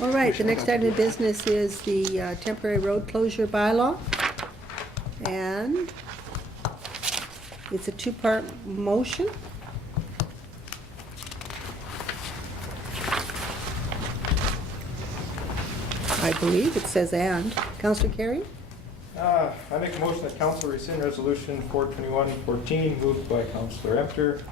All right, the next item of business is the temporary road closure bylaw. And it's a two-part motion. I believe it says and. Councillor Carey? I make a motion that council rescind resolution 421-14 moved by Councillor Empter.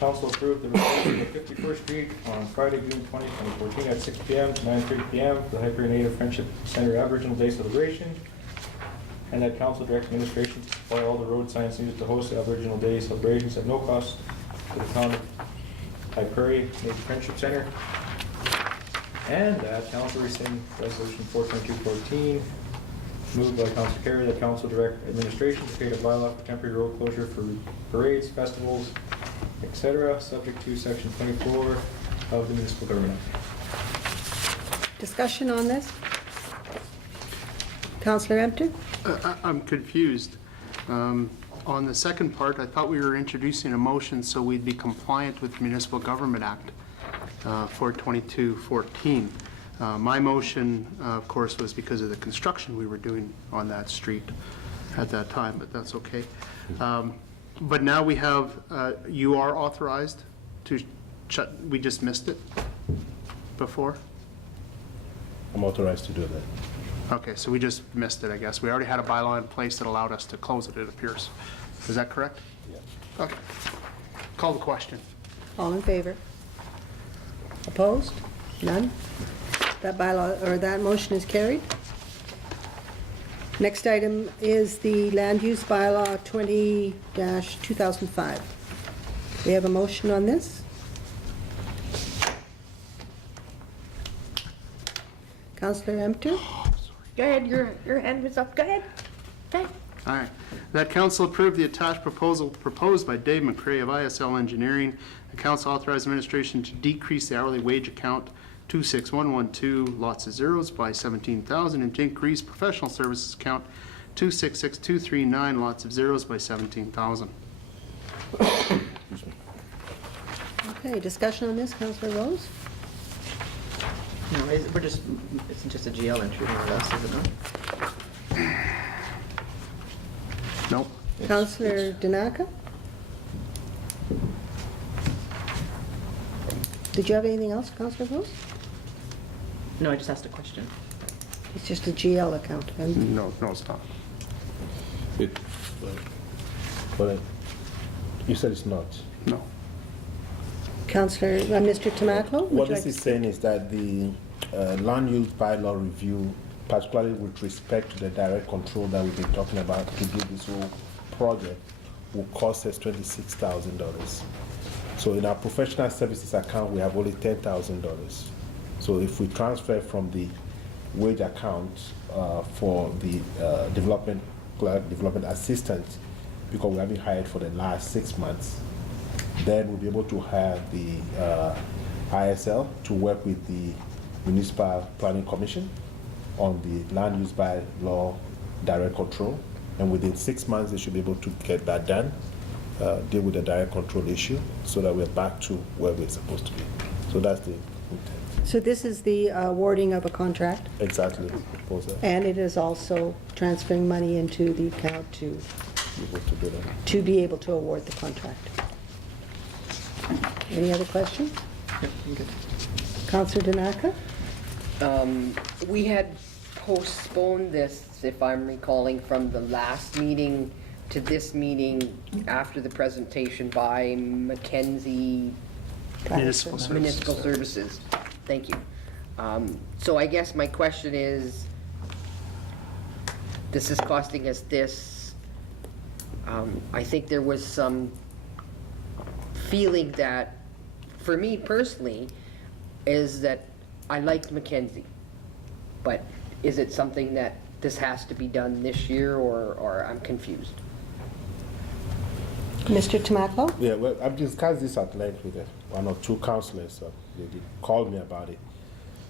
Council approved the replacement of 51st Street on Friday, June 20, 2014 at 6 p.m. to 9:30 p.m. for the High Prairie Native Friendship Center Aboriginal Day celebration. And that council directs administration to supply all the road signs needed to host the Aboriginal Day celebrations at no cost to the town of High Prairie Native Friendship Center. And that council rescind resolution 422-14 moved by Councilor Carey, that council direct administration to create a bylaw for temporary road closure for parades, festivals, etc., subject to section 24 of the Municipal Government Act. Discussion on this? Councillor Empton? I'm confused. On the second part, I thought we were introducing a motion so we'd be compliant with the Municipal Government Act 422-14. My motion, of course, was because of the construction we were doing on that street at that time, but that's okay. But now we have, you are authorized to shut, we just missed it before? I'm authorized to do that. Okay, so we just missed it, I guess. We already had a bylaw in place that allowed us to close it, it appears. Is that correct? Yeah. Okay. Call the question. All in favor? Opposed? None? That bylaw, or that motion is carried. Next item is the land use bylaw 20-2005. We have a motion on this. Councillor Empton? Go ahead, your hand was up. Go ahead. Okay. All right. That council approved the attached proposal proposed by Dave McCrae of ISL Engineering. The council authorized administration to decrease the hourly wage account 26112 lots of zeros by $17,000 and to increase professional services account 266239 lots of zeros by $17,000. Okay, discussion on this, Councillor Rose? No, we're just, it's just a GL entry more or less, is it not? Nope. Councillor Danaka? Did you have anything else, Councillor Rose? No, I just asked a question. It's just a GL account. And No, it's not. But you said it's not. No. Councillor, Mr. Tomaco? What this is saying is that the land use bylaw review, particularly with respect to the direct control that we've been talking about to do this whole project, will cost us $26,000. So in our professional services account, we have only $10,000. So if we transfer from the wage account for the development assistant, because we haven't hired for the last 6 months, then we'll be able to have the ISL to work with the Municipal Planning Commission on the land use bylaw direct control. And within 6 months, they should be able to get that done, deal with the direct control issue so that we're back to where we're supposed to be. So that's the intent. So this is the awarding of a contract, Exactly. Proposal. and it is also transferring money into the account Be able to do that. to be able to award the contract. Any other questions? Yep, I'm good. Councillor Danaka? We had postponed this, if I'm recalling, from the last meeting to this meeting after the presentation by Mackenzie Municipal Services. Municipal Services. Thank you. So I guess my question is, this is costing us this. I think there was some feeling that, for me personally, is that I liked Mackenzie, but is it something that this has to be done this year, or I'm confused? Mr. Tomaco? Yeah, well, I've discussed this at length with one or two councillors. They called me about it.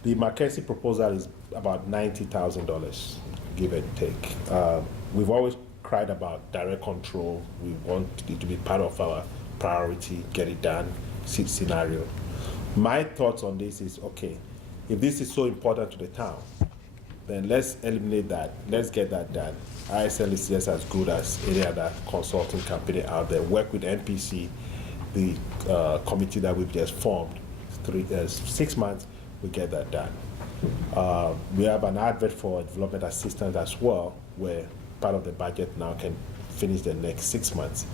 The Mackenzie proposal is about $90,000, give and take. We've always cried about direct control. We want it to be part of our priority, get it done scenario. My thoughts on this is, okay, If this is so important to the town, then let's eliminate that. Let's get that done. ISL is just as good as any other consulting company out there. Work with NPC, the committee that we've just formed. 6 months, we get that done. We have an advert for development assistance as well, where part of the budget now can finish the next 6 months.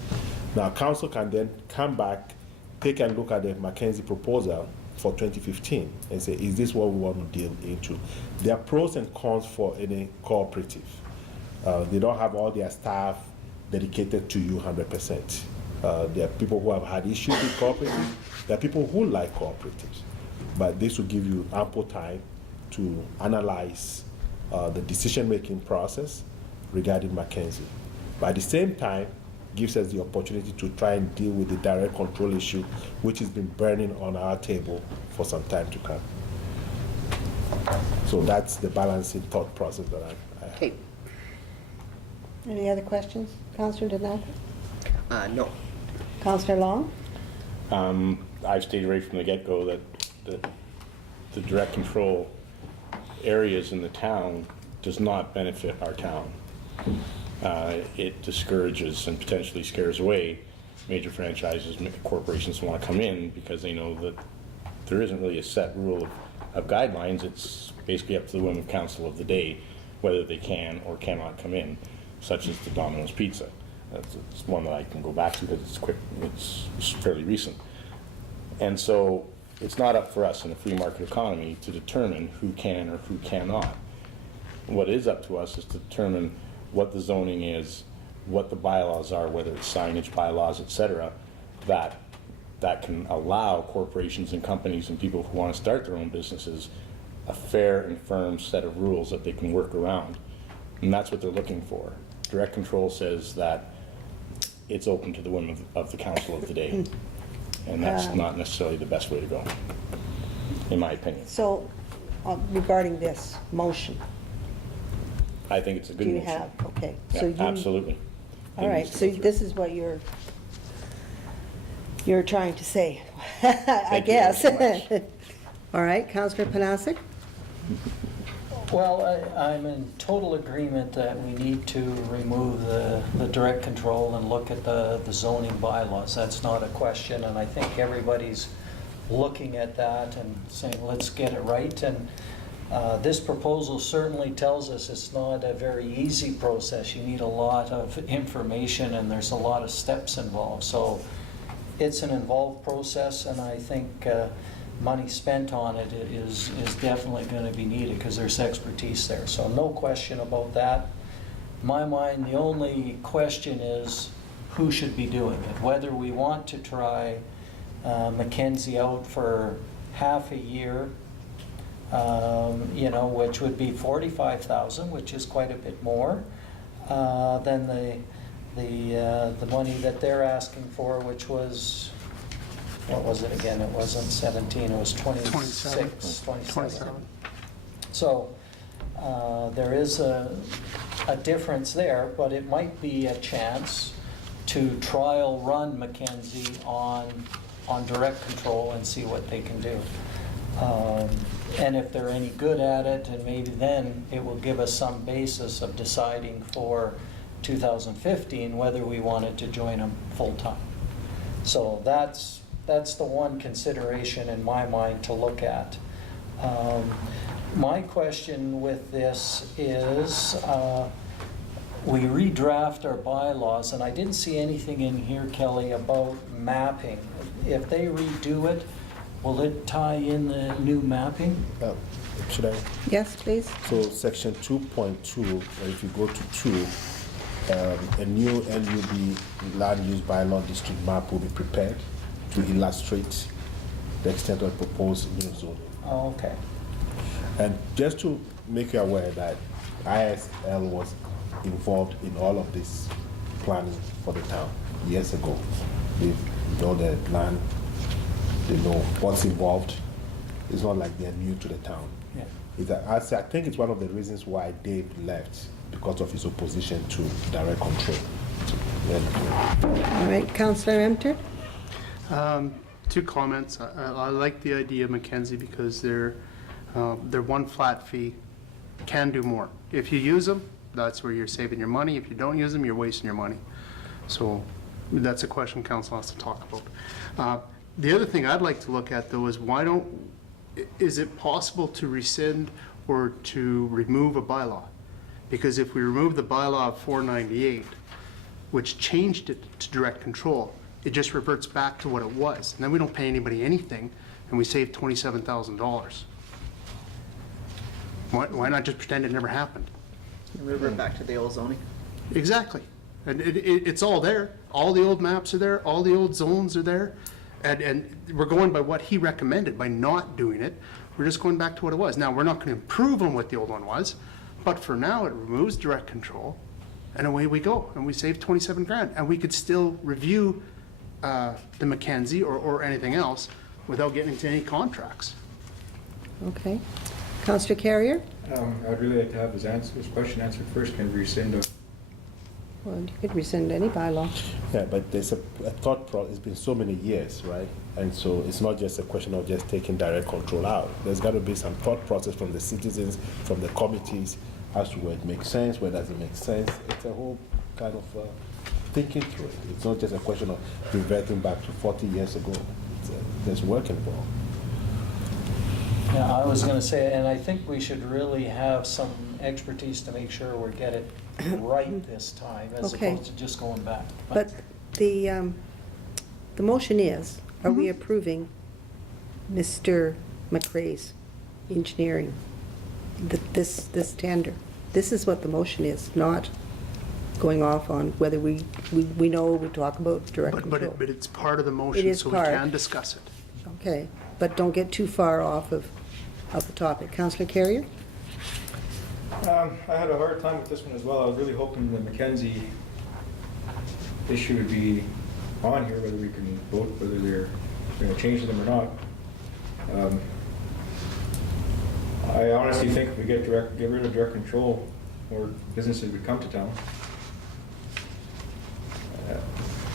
Now, council can then come back, take a look at the McKenzie proposal for 2015 and say, is this what we want to deal into? There are pros and cons for any cooperative. They don't have all their staff dedicated to you 100%. There are people who have had issues with cooperatives. There are people who like cooperatives. But this will give you ample time to analyze the decision-making process regarding McKenzie. But at the same time, gives us the opportunity to try and deal with the direct control issue, which has been burning on our table for some time to come. So that's the balancing thought process that I have. Okay, Any other questions? Councillor Donata? no. Councillor Long? I've stated right from the get-go that the direct control areas in the town does not benefit our town. It discourages and potentially scares away major franchises, corporations want to come in because they know that there isn't really a set rule of guidelines. It's basically up to the whim of council of the day whether they can or cannot come in, such as the Domino's Pizza. It's one that I can go back to because it's quick, it's fairly recent. And so it's not up for us in a free market economy to determine who can or who cannot. What is up to us is to determine what the zoning is, what the bylaws are, whether it's signage bylaws, etc., that can allow corporations and companies and people who want to start their own businesses a fair and firm set of rules that they can work around. And that's what they're looking for. Direct control says that it's open to the whim of the council of the day. And that's not necessarily the best way to go, in my opinion. So, regarding this motion, I think it's a good do you motion. have, okay. Yeah, So you, absolutely. all It right, needs to so go through. this is what you're trying to say, I Thank you guess. very much. All right, Councillor Panasic? Well, I'm in total agreement that we need to remove the direct control and look at the zoning bylaws. That's not a question, and I think everybody's looking at that and saying, let's get it right. And this proposal certainly tells us it's not a very easy process. You need a lot of information and there's a lot of steps involved. So it's an involved process, and I think money spent on it is definitely going to be needed because there's expertise there. So no question about that. In my mind, the only question is who should be doing it. Whether we want to try McKenzie out for half a year, you know, which would be $45,000, which is quite a bit more than the money that they're asking for, which was, what was it again? It wasn't 17, it was 26, 27. So there is a difference there, but it might be a chance to trial run McKenzie on direct control and see what they can do. And if they're any good at it, and maybe then it will give us some basis of deciding for 2015 whether we wanted to join them full-time. So that's the one consideration in my mind to look at. My question with this is, we redraft our bylaws, and I didn't see anything in here, Kelly, about mapping. If they redo it, will it tie in the new mapping? Should I? Yes, please. So section 2.2, if you go to 2, a new NUB land use bylaw district map will be prepared to illustrate the extent of proposed new zoning. Oh, okay. And just to make you aware that ISL was involved in all of this planning for the town years ago. They know the land, they know what's involved. It's not like they're new to the town. Yeah. I think it's one of the reasons why Dave left, because of his opposition to direct control. All right, Councillor Emter? Two comments. I like the idea of Mackenzie because they're They're one flat fee, can do more. If you use them, that's where you're saving your money. If you don't use them, you're wasting your money. So that's a question council has to talk about. The other thing I'd like to look at, though, is is it possible to rescind or to remove a bylaw? Because if we remove the bylaw of 498, which changed it to direct control, it just reverts back to what it was. And then we don't pay anybody anything, and we save $27,000. Why not just pretend it never happened? Revert back to the old zoning. Exactly. And it's all there. All the old maps are there. All the old zones are there. And we're going by what he recommended by not doing it. We're just going back to what it was. Now, we're not going to improve on what the old one was, but for now, it removes direct control, and away we go. And we save 27 grand. And we could still review the Mackenzie or anything else without getting into any contracts. Okay. Councillor Carrier? I'd really like to have his question answered first. Can we rescind a Well, you could rescind any bylaw. Yeah, but there's a thought it's been so many years, right? And so it's not just a question of just taking direct control out. There's got to be some thought process from the citizens, from the committees, as to where it makes sense, where doesn't make sense. It's a whole kind of thinking through it. It's not just a question of reverting back to 40 years ago. There's work involved. Yeah, I was going to say, and I think we should really have some expertise to make sure we get it right this time, as Okay. opposed to just going back. But the motion is, are we approving Mr. McRae's engineering, this tender? This is what the motion is, not going off on whether we know, we talk about direct control. But it's part of the motion, is so we part. can discuss it. Okay, but don't get too far off of the topic. Councillor Carrier? I had a hard time with this one as well. I was really hoping the Mackenzie issue would be on here, whether we can vote whether they're going to change them or not. I honestly think if we get rid of direct control, more businesses would come to town.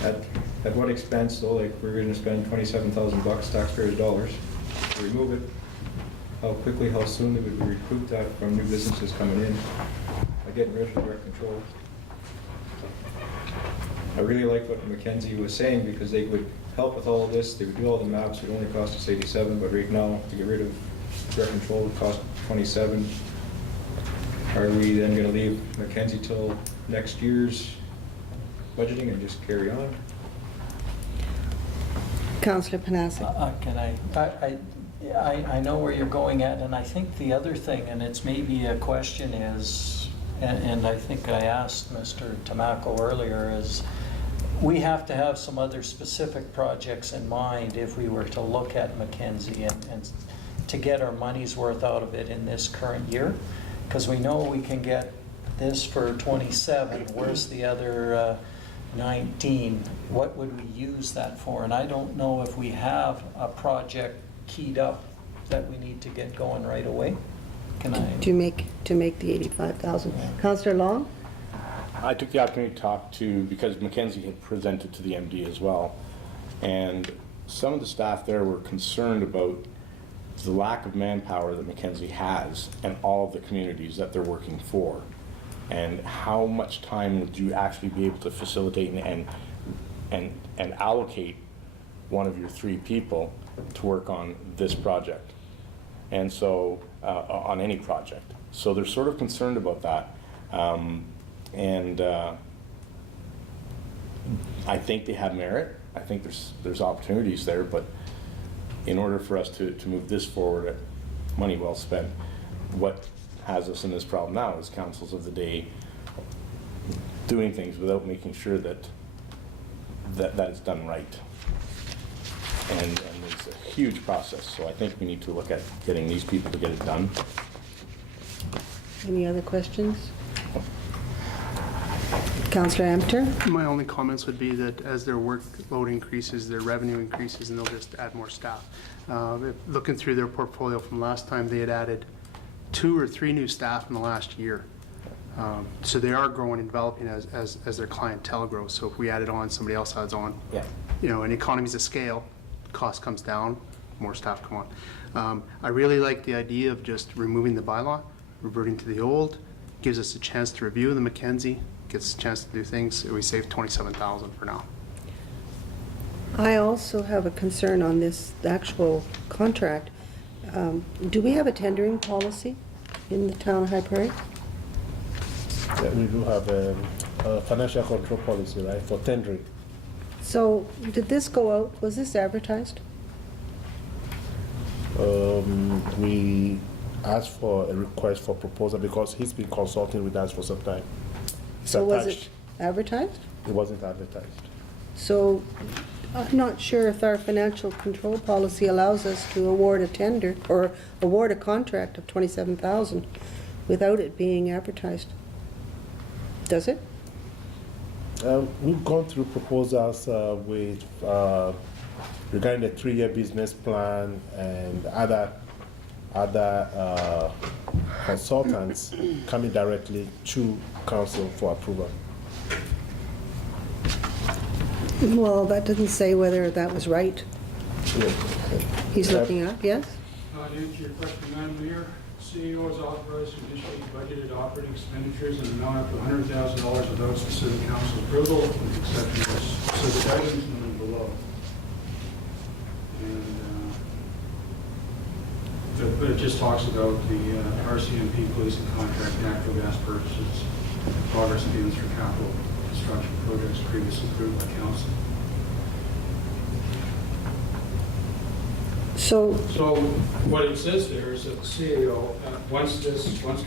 At what expense, though? Like, we're going to spend $27,000 taxpayers' dollars to remove it. How quickly, how soon would we recoup that from new businesses coming in by getting rid of direct control? I really like what Mackenzie was saying, because they would help with all of this. They would do all the maps. It would only cost us 87, but right now, to get rid of direct control would cost 27. Are we then going to leave Mackenzie till next year's budgeting and just carry on? Councillor Panasic? Can I know where you're going at, and I think the other thing, and it's maybe a question is, and I think I asked Mr. Tamako earlier, is we have to have some other specific projects in mind if we were to look at Mackenzie and to get our money's worth out of it in this current year, because we know we can get this for 27. Where's the other 19? What would we use that for? And I don't know if we have a project keyed up that we need to get going right away. Can I? To make the 85,000. Councillor Long? I took the opportunity to talk to, because Mackenzie had presented to the MD as well, and some of the staff there were concerned about the lack of manpower that Mackenzie has and all of the communities that they're working for, and how much time would you actually be able to facilitate and allocate one of your 3 people to work on this project, and so on any project. So they're sort of concerned about that, and I think they have merit. I think there's opportunities there, but in order for us to move this forward, money well spent. What has us in this problem now is councils of the day doing things without making sure that is done right. And it's a huge process, so I think we need to look at getting these people to get it done. Any other questions? Councillor Amter? My only comments would be that as their workload increases, their revenue increases, and they'll just add more staff. Looking through their portfolio from last time, they had added 2 or 3 new staff in the last year. So they are growing and developing as their clientele grows. So if we added on, somebody else adds on. Yeah. You know, in economies of scale, cost comes down, more staff come on. I really like the idea of just removing the bylaw, reverting to the old, gives us a chance to review the McKenzie, gets us a chance to do things. We save $27,000 for now. I also have a concern on this actual contract. Do we have a tendering policy in the town of High Prairie? Yeah, we do have a financial control policy, right, for tendering. So did this go out, was this advertised? We asked for a request for proposal because he's been consulting with us for some time. It's So was attached. it advertised? It wasn't advertised. So I'm not sure if our financial control policy allows us to award a tender or award a contract of $27,000 without it being advertised. Does it? We've gone through proposals with regarding the 3-year business plan and other consultants coming directly to council for approval. Well, that doesn't say whether that was right. He's looking up, yes? To answer your question, Madam Mayor, CEO is authorized to initiate budgeted operating expenditures in an amount up to $100,000 without specific council approval, with the exception of specific items noted below. And but it just talks about the RCMP policing contract, natural gas purchases, progress payments for capital construction projects previously approved by council. So, So what it says there is that the CEO, once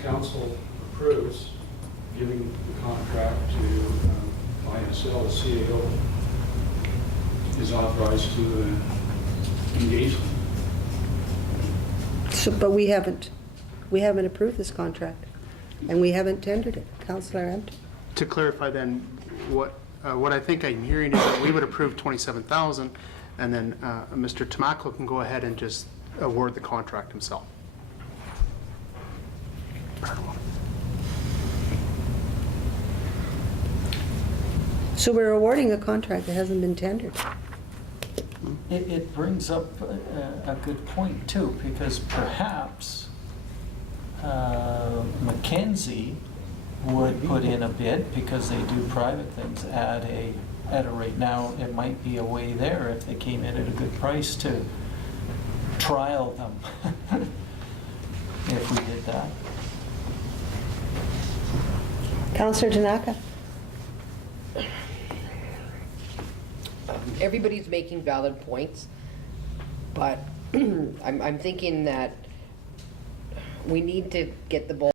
council approves giving the contract to ISL, the CEO is authorized to engage them. but we haven't approved this contract, and we haven't tendered it. Councillor Ent? To clarify then, what I think I'm hearing is that we would approve $27,000, and then Mr. Tamako can go ahead and just award the contract himself. So we're awarding a contract that hasn't been tendered. It brings up a good point too, because perhaps Mackenzie would put in a bid, because they do private things at a rate. Now, it might be a way there if they came in at a good price to trial them, if we did that. Councillor Tanaka? Everybody's making valid points, but I'm thinking that we need to get the ball